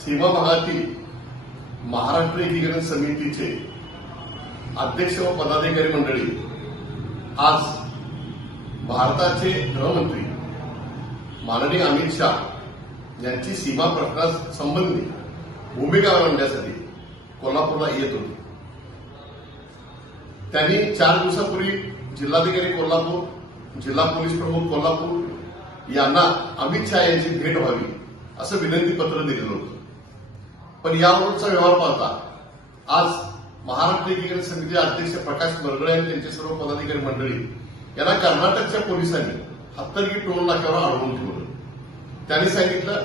सीमा भागातील महाराष्ट्र एकीकरण समितीचे अध्यक्ष व पदाधिकारी मंडळी आज भारताचे गृहमंत्री माननीय अमित शाह यांची सीमा प्रश्नासंबंधी भूमिका मांडण्यासाठी कोल्हापूरला येत होते। त्यांनी 4 दिवसापूर्वी जिल्हाधिकारी कोल्हापूर, जिल्हा पोलीस प्रमुख कोल्हापूर यांना अमित शाह यांची भेट व्हावी असं विनंती पत्र दिलेलं होतं। पण यावरचा व्यवहार पाहता आज महाराष्ट्र एकीकरण समितीचे अध्यक्ष प्रकाश बरगळे आणि त्यांचे सर्व पदाधिकारी मंडळी यांना कर्नाटकच्या पोलिसांनी हत्तरगी टोल नाक्यावर अडवून ठेवलं। त्यांनी सांगितलं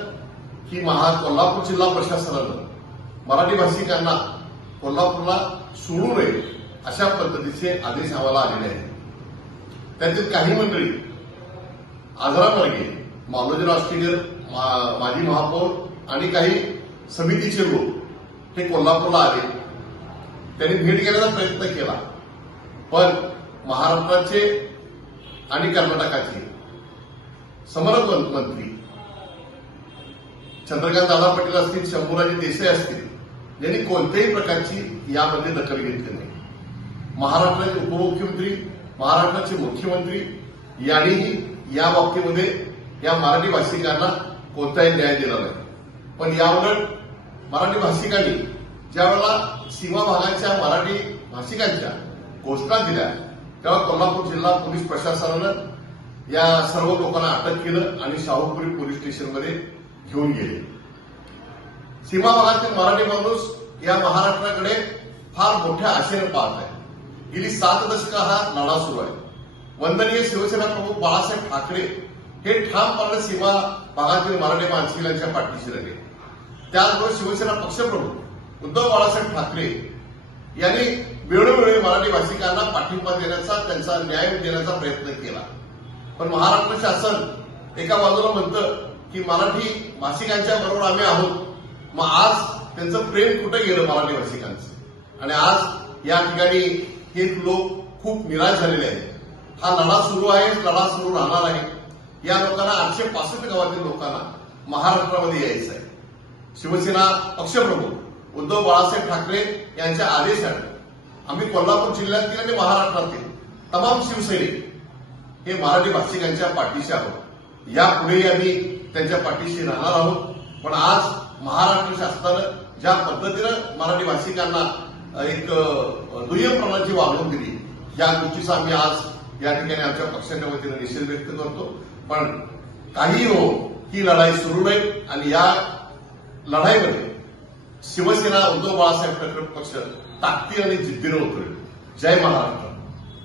की कोल्हापूर जिल्हा प्रशासनानं मराठी भाषिकांना कोल्हापूरला सोडू नये अशा पद्धतीचे आदेश आम्हाला आलेले आहेत। त्यातील काही मंडळी आजरामार्गे मालोजी ऑस्ट्रेलियर माजी महापौर आणि काही समितीचे लोक हे कोल्हापूरला आले। त्यांनी भेट घेण्याचा प्रयत्न केला, पण महाराष्ट्राचे आणि कर्नाटकाचे समन्वय मंत्री चंद्रकांत दादा पाटील असतील, शंभूराजे देसाई असतील यांनी कोणत्याही प्रकारची यामध्ये दखल घेतली नाही। महाराष्ट्राचे उपमुख्यमंत्री, महाराष्ट्राचे मुख्यमंत्री यांनीही या बाबतीमध्ये या मराठी भाषिकांना कोणताही न्याय दिला नाही। पण याउलट मराठी भाषिकांनी ज्यावेळेला सीमा भागाच्या मराठी भाषिकांच्या घोषणा दिल्या तेव्हा कोल्हापूर जिल्हा पोलीस प्रशासनानं या सर्व लोकांना अटक केलं आणि शाहूपुरी पोलीस स्टेशनमध्ये घेऊन गेले। सीमा भागातील मराठी माणूस या महाराष्ट्राकडे फार मोठ्या आशेने पाहत आहे। गेली 7 दशकं हा लढा सुरू आहे। वंदनीय शिवसेना प्रमुख बाळासाहेब ठाकरे हे ठामपणे सीमा भागातील मराठी भाषिकांच्या पाठीशी राहिले। त्याचबरोबर शिवसेना पक्षप्रमुख उद्धव बाळासाहेब ठाकरे यांनी वेळोवेळी मराठी भाषिकांना पाठिंबा देण्याचा, त्यांचा न्याय देण्याचा प्रयत्न केला। पण महाराष्ट्र शासन एका बाजूला म्हणतं की मराठी भाषिकांच्या बरोबर आम्ही आहोत, मग आज त्यांचं प्रेम कुठे गेलं मराठी भाषिकांचं? आणि आज या ठिकाणी हे लोक खूप निराश झालेले आहेत। हा लढा सुरू आहे, लढा सुरू राहणार आहे। या लोकांना 865 गावातील लोकांना महाराष्ट्रामध्ये यायचं आहे। शिवसेना पक्षप्रमुख उद्धव बाळासाहेब ठाकरे यांच्या आदेशाने आम्ही कोल्हापूर जिल्ह्यातील आणि महाराष्ट्रातील तमाम शिवसैनिक हे मराठी भाषिकांच्या पाठीशी आहोत। यापुढेही आम्ही त्यांच्या पाठीशी राहणार आहोत। पण आज महाराष्ट्र शासनानं ज्या पद्धतीनं मराठी भाषिकांना एक दुय्यम प्रकारची वागणूक दिली, या गोष्टीचा आम्ही आज या ठिकाणी आमच्या पक्षाच्या वतीनं निषेध व्यक्त करतो। पण काही हो, ही लढाई सुरू राहील आणि या लढाईमध्ये शिवसेना उद्धव बाळासाहेब ठाकरे पक्ष ताकदीने आणि जिद्दीने उतरेल। जय महाराष्ट्र।